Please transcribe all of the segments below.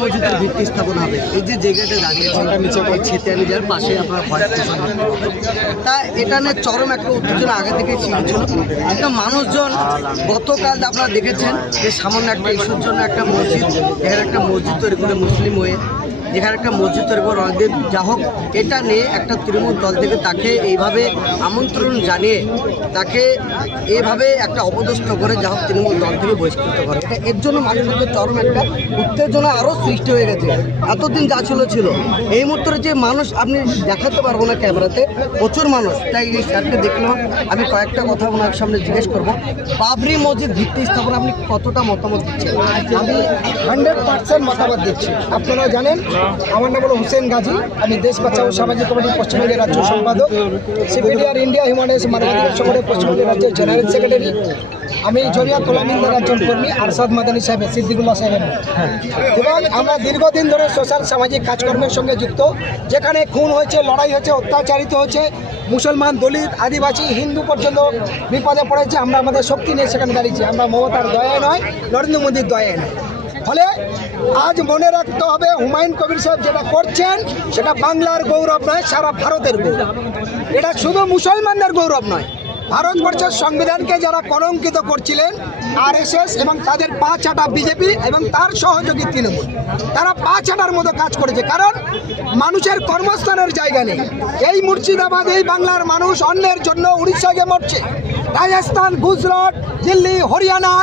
মসজিদের ভিত্তি স্থাপন হবে। এই যে জায়গাটা দাঁড়িয়েছে ছেতিয়ানি যার পাশে আপনার ভয়েস স্টেশন, তা এটা নিয়ে চরম একটা উত্তেজনা আগে থেকে ছিল। একটা মানুষজন গতকাল আপনারা দেখেছেন যে সামান্য একটা ইস্যুর জন্য একটা মসজিদ, এখানে একটা মসজিদ তৈরি করে মুসলিম হয়ে যেখানে একটা মসজিদ তৈরি করে অনেকদিন যা হোক, এটা নিয়ে একটা তৃণমূল দল থেকে তাকে এইভাবে আমন্ত্রণ জানিয়ে তাকে এইভাবে একটা অপদস্থ করে যা হোক তৃণমূল দল থেকে বহিষ্কৃত করে। এর জন্য মানুষের চরম একটা উত্তেজনা আরও সৃষ্টি হয়ে গেছে। এতদিন যা ছিল এই মুহূর্তে যে মানুষ আপনি দেখাতে পারবো না ক্যামেরাতে, প্রচুর মানুষ। তাই এই স্যারকে দেখলাম, আমি কয়েকটা কথা ওনার সামনে জিজ্ঞেস করবো। বাবরি মসজিদ ভিত্তি স্থাপনে আপনি কতটা মতামত দিচ্ছেন? আমি 100% মতামত দিচ্ছি। আপনারা জানেন আমার নাম হলো হুসেন গাজী, আমি দেশ বাঁচাও সামাজিক কমিটি পশ্চিমবঙ্গের রাজ্য সম্পাদক, সিপিডিআর ইন্ডিয়া হিউম্যান রাইটস মানবাধিকার সংগঠনের পশ্চিমবঙ্গের রাজ্যের জেনারেল সেক্রেটারি। আমি জমিয়াত উলামাদের একজন কর্মী, আরশাদ মাদানী সাহেব, সিদ্দিকুল্লাহ সাহেবের, এবং আমরা দীর্ঘদিন ধরে সোশ্যাল সামাজিক কাজকর্মের সঙ্গে যুক্ত। যেখানে খুন হয়েছে, লড়াই হয়েছে, অত্যাচারিত হয়েছে, মুসলমান, দলিত, আদিবাসী, হিন্দু পর্যন্ত বিপদে পড়েছে, আমরা আমাদের শক্তি নিয়ে সেখানে দাঁড়িয়েছি। আমরা মমতার দয়ায় নয়, নরেন্দ্র মোদীর দয়ায় নয়। ফলে আজ মনে রাখতে হবে, হুমায়ুন কবির সাহেব যেটা করছেন সেটা বাংলার গৌরব নয়, সারা ভারতের গৌরব। এটা শুধু মুসলমানদের গৌরব নয়, ভারতবর্ষের সংবিধানকে যারা কলঙ্কিত করছিলেন আরএসএস এবং তাদের পা চাটা বিজেপি এবং তার সহযোগী তৃণমূল, তারা পা চাটার মতো কাজ করেছে। কারণ মানুষের কর্মস্থানের জায়গা নেই। এই মুর্শিদাবাদ, এই বাংলার মানুষ অন্যের জন্য উড়িষ্যা গিয়ে মরছে, রাজস্থান, গুজরাট, দিল্লি, হরিয়ানা,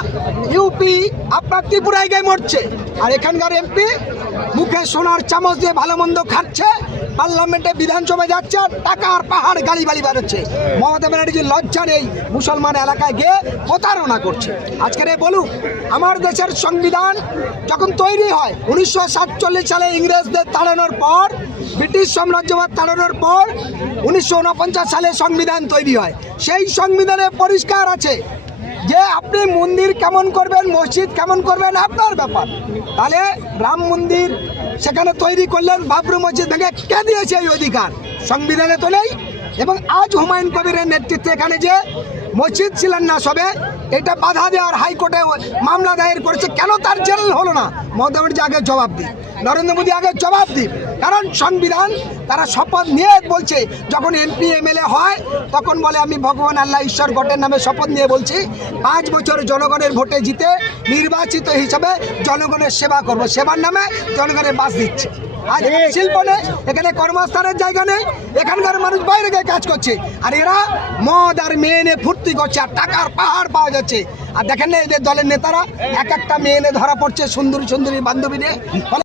ইউপি, আপনার ত্রিপুরায় গিয়ে মরছে। আর এখানকার এমপি মুখে সোনার চামচ দিয়ে ভালো মন্দ খাচ্ছে, পার্লামেন্টে বিধানসভায় যাচ্ছে, আর টাকার পাহাড় গাড়ি বাড়ি বেরোচ্ছে। মমতা ব্যানার্জি লজ্জা নেই, মুসলমান এলাকায় গিয়ে প্রতারণা করছে। আজকের বলুন, আমার দেশের সংবিধান যখন তৈরি হয় 1947 সালে ইংরেজদের তাড়ানোর পর, ব্রিটিশ সাম্রাজ্যবাদ তাড়ানোর পর 1949 সালে সংবিধান তৈরি হয়। সেই সংবিধানে পরিষ্কার আছে যে আপনি মন্দির কেমন করবেন, মসজিদ কেমন করবেন আপনার ব্যাপার। তাহলে রাম মন্দির সেখানে তৈরি করলেন, বাবরি মসজিদ ভেঙে কে দিয়েছে এই অধিকার? সংবিধানে তো নেই। এবং আজ হুমায়ুন কবিরের নেতৃত্বে এখানে যে মসজিদ শিলান্যাস হবে, এটা বাধা দেওয়ার হাইকোর্টে মামলা দায়ের করেছে। কেন তার জেল হলো না? মমতা ব্যানার্জি আগে জবাব দিন, নরেন্দ্র মোদী আগে জবাব দিন। কারণ সংবিধান তারা শপথ নিয়ে বলছে, যখন এমপি এমএলএ হয় তখন বলে আমি ভগবান আল্লাহ ঈশ্বর গটের নামে শপথ নিয়ে বলছি 5 বছর জনগণের ভোটে জিতে নির্বাচিত হিসাবে জনগণের সেবা করব। সেবার নামে জনগণের বাস দিচ্ছে। আজ শিল্প নেই, এখানে কর্মস্থানের জায়গা নেই, এখানকার মানুষ বাইরে গিয়ে কাজ করছে, আর এরা মদ আর মেয়ে নিয়ে ফুর্তি করছে, আর টাকার পাহাড় পাওয়া যাচ্ছে। আর দেখেন না এদের দলের নেতারা এক একটা মেয়ে নিয়ে ধরা পড়ছে, সুন্দরী সুন্দরী বান্ধবী নিয়ে।